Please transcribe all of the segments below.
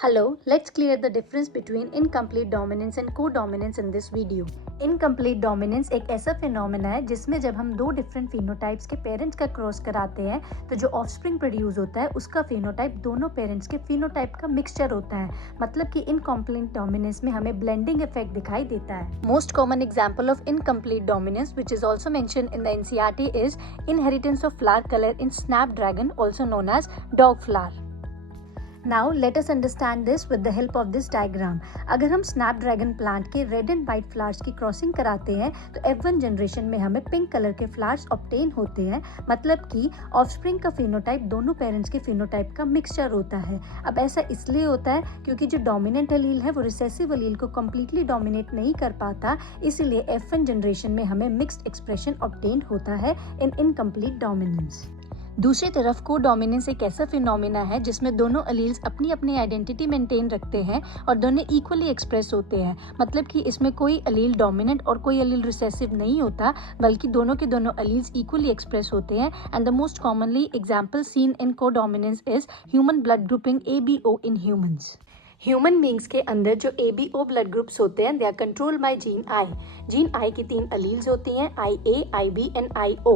Hello, let's clear the difference between incomplete dominance and codominance in this video. Incomplete dominance एक ऐसा phenomena है जिसमें जब हम दो डिफरेंट फिनोटाइप्स के पेरेंट्स का क्रॉस कराते हैं तो जो ऑफस्प्रिंग प्रोड्यूस होता है उसका फिनोटाइप दोनों पेरेंट्स के फिनोटाइप का मिक्सचर होता है। मतलब कि इनकम्प्लीट डोमिनेंस में हमें ब्लेंडिंग इफेक्ट दिखाई देता है। Most common example of incomplete dominance which is also mentioned in the NCERT is inheritance of flower colour in snapdragon also known as dog flower. Now let us understand this with the help of this diagram. अगर हम Snapdragon plant के red and white flowers की crossing कराते हैं तो F1 generation में हमें pink colour के फ्लावर्स ऑब्टेन होते हैं। मतलब कि ऑफस्प्रिंग का फिनोटाइप दोनों पेरेंट्स के फिनोटाइप का मिक्सचर होता है। अब ऐसा इसलिए होता है क्योंकि जो डोमिनेंट एलील है वो रिसेसिव एलील को कम्प्लीटली डोमिनेट नहीं कर पाता, इसीलिए F1 जनरेशन में हमें मिक्स्ड एक्सप्रेशन ऑब्टेन होता है इन इनकम्प्लीट डोमिनेंस। दूसरी तरफ कोडोमिनेंस एक ऐसा फिनोमेना है जिसमें दोनों अलील्स अपनी अपनी आइडेंटिटी मेंटेन रखते हैं और दोनों इक्वली एक्सप्रेस होते हैं। मतलब कि इसमें कोई अलील डोमिनेंट और कोई अलील रिसेसिव नहीं होता, बल्कि दोनों के दोनों अलील्स इक्वली एक्सप्रेस होते हैं। And the most commonly example seen in codominance is human blood grouping ABO in humans. Human beings के अंदर जो ABO ब्लड ग्रुप्स होते हैं they are controlled by gene I. Gene I की 3 alleles होती हैं, IA, IB एंड IO।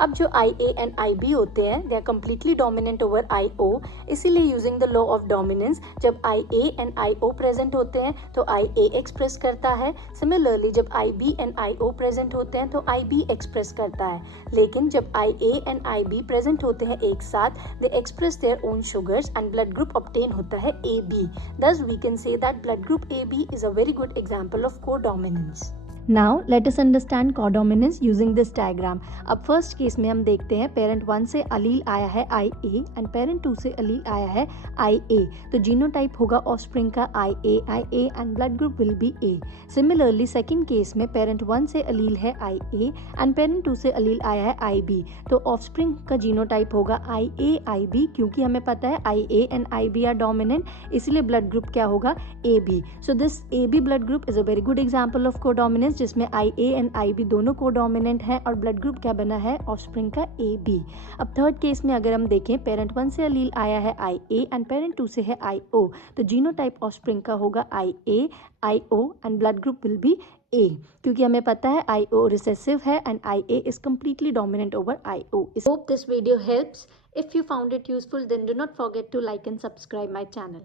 अब जो IA एंड IB होते हैं they are completely dominant over IO, इसीलिए using the law of dominance जब IA एंड IO प्रेजेंट होते हैं तो IA एक्सप्रेस करता है। सिमिलरली जब IB एंड IO प्रेजेंट होते हैं तो IB एक्सप्रेस करता है। लेकिन जब IA एंड IB प्रेजेंट होते हैं एक साथ they express their own sugars and blood group obtain होता है AB। Thus, we can say that blood group AB is a very good example of codominance. Now let us understand codominance using this diagram. अब first case में हम देखते हैं parent 1 से अलील आया है IA एंड पेरेंट 2 से अलील आया है IA, तो जीनोटाइप होगा ऑफस्प्रिंग का IA and blood group will be A। Similarly second case में पेरेंट 1 से अलील है IA एंड पेरेंट 2 से अलील आया है IB, तो ऑफस्प्रिंग का जीनोटाइप होगा IB, क्योंकि हमें पता है IA and IB are dominant, इसलिए ब्लड ग्रुप क्या होगा AB। So this AB blood group is a very good example of codominance जिसमें IA एंड IB दोनों कोडोमिनेंट हैं और ब्लड ग्रुप क्या बना है ऑफस्प्रिंग का AB। अब थर्ड केस में अगर हम देखें पेरेंट 1 से अलील आया है IA एंड पेरेंट 2 से है IO, तो जीनोटाइप ऑफस्प्रिंग का होगा IO and blood group will be A, क्योंकि हमें पता है IO रिसेसिव है and IA is completely dominant over IO. Hope this video helps. If you found it useful, then do not forget to like and subscribe my channel.